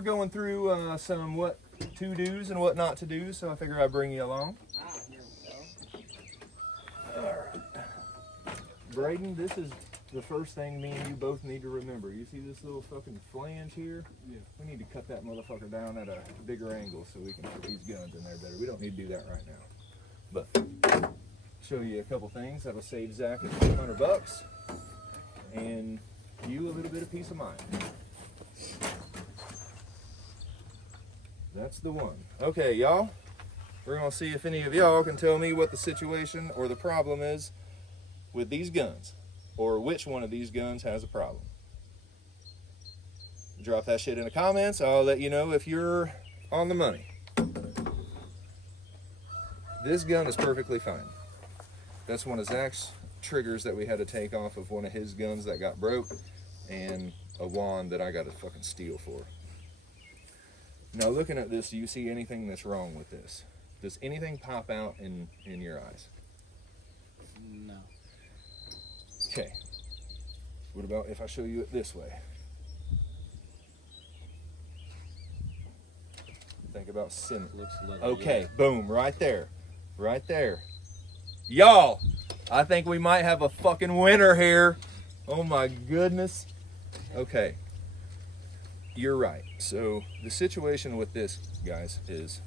were going through some what to do's and what not to do, so I figure I'd bring you along. Here we go. All right. Braden, this is the first thing me and you both need to remember. You see this little fucking flange here? Yeah. We need to cut that motherfucker down at a bigger angle so we can put these guns in there better. We don't need to do that right now. But show you a couple things that'll save Zach a few $100 and you a little bit of peace of mind. That's the one. Okay, y'all. We're gonna see if any of y'all can tell me what the situation or the problem is with these guns, or which one of these guns has a problem. Drop that shit in the comments. I'll let you know if you're on the money. This gun is perfectly fine. That's one of Zach's triggers that we had to take off of one of his guns that got broke, and a wand that I got to fucking steal for. Now looking at this, do you see anything that's wrong with this? Does anything pop out in your eyes? No. Okay. What about if I show you it this way? Think about sim. Looks leather, Okay, boom, right there. Right there. Y'all, I think we might have a fucking winner here. Oh my goodness. Okay. You're right. So the situation with this, guys, is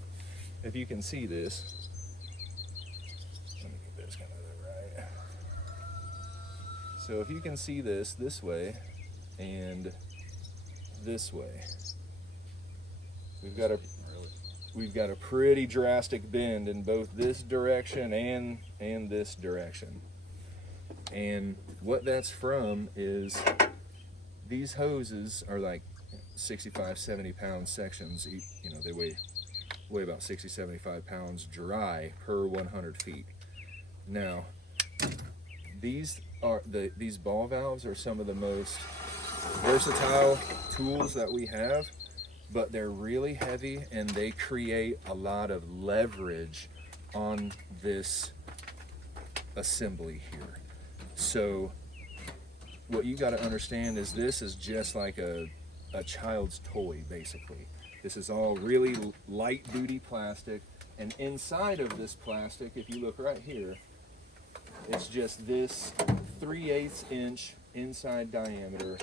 if you can see this. Let me get this kind of right. So if you can see this way and this way, we've got a pretty drastic bend in both this direction and this direction. And what that's from is these hoses are like 65, 70 pound sections. You know, they weigh about 60, 75 pounds dry per 100 feet. Now, these ball valves are some of the most versatile tools that we have, but they're really heavy and they create a lot of leverage on this assembly here. So what you got to understand is this is just like a child's toy, basically. This is all really light duty plastic, and inside of this plastic, if you look right here, it's just this 3/8 inch inside diameter,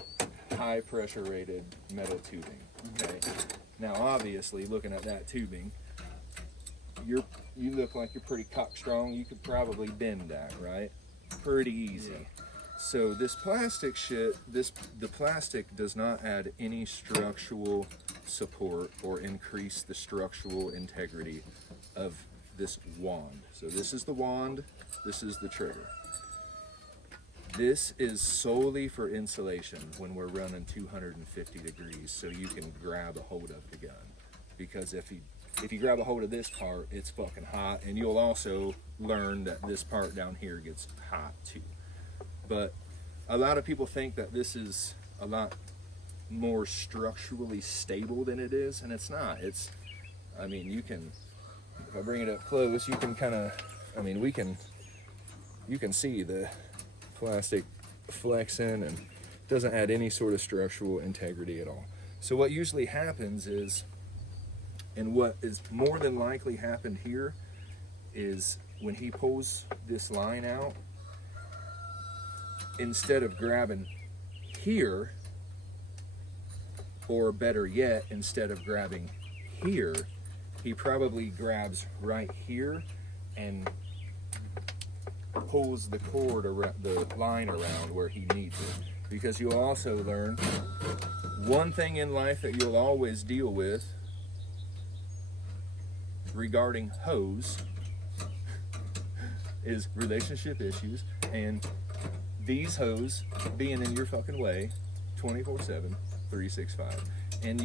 high pressure rated metal tubing. Okay. Now obviously, looking at that tubing, you look like you're pretty cock strong. You could probably bend that, right? Pretty easy. Yeah. So this plastic shit, the plastic does not add any structural support or increase the structural integrity of this wand. So this is the wand, this is the trigger. This is solely for insulation when we're running 250 degrees, so you can grab a hold of the gun. Because if you grab a hold of this part, it's fucking hot, and you'll also learn that this part down here gets hot too. But a lot of people think that this is a lot more structurally stable than it is, and it's not. I mean, you can, if I bring it up close, you can kind of, I mean, you can see the plastic flexing, and doesn't add any sort of structural integrity at all. So what usually happens is, and what is more than likely happened here, is when he pulls this line out, instead of grabbing here, or better yet, instead of grabbing here, he probably grabs right here and pulls the cord around, the line around where he needs it. Because you'll also learn one thing in life that you'll always deal with regarding hose is relationship issues, and these hose being in your fucking way 24/7, 365. And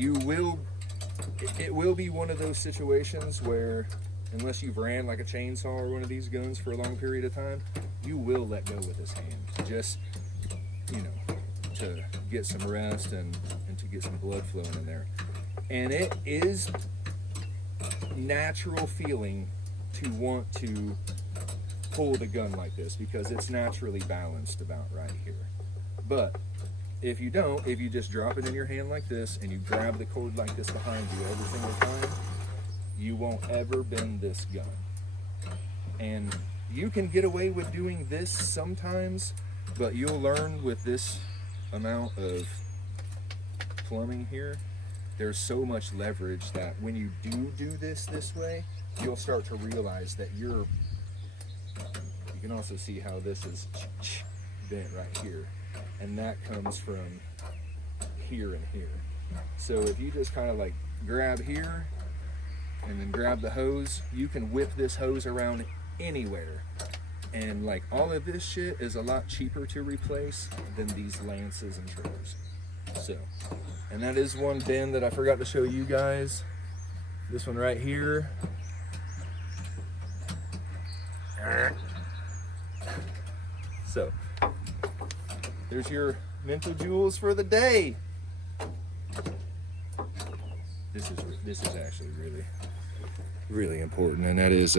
it will be one of those situations where, unless you've ran like a chainsaw or one of these guns for a long period of time, you will let go with this hand. Just, you know, to get some rest and to get some blood flowing in there. And it is natural feeling to want to pull the gun like this because it's naturally balanced about right here. But if you don't, if you just drop it in your hand like this and you grab the cord like this behind you every single time, you won't ever bend this gun. And you can get away with doing this sometimes, but you'll learn with this amount of plumbing here, there's so much leverage that when you do this way, you'll start to realize that you can also see how this is bent right here, and that comes from here and here. So if you just kind of like grab here and then grab the hose, you can whip this hose around anywhere. And like all of this shit is a lot cheaper to replace than these lances and triggers. So, and that is one bend that I forgot to show you guys. This one right here. So, there's your mental jewels for the day. This is actually really important, and that is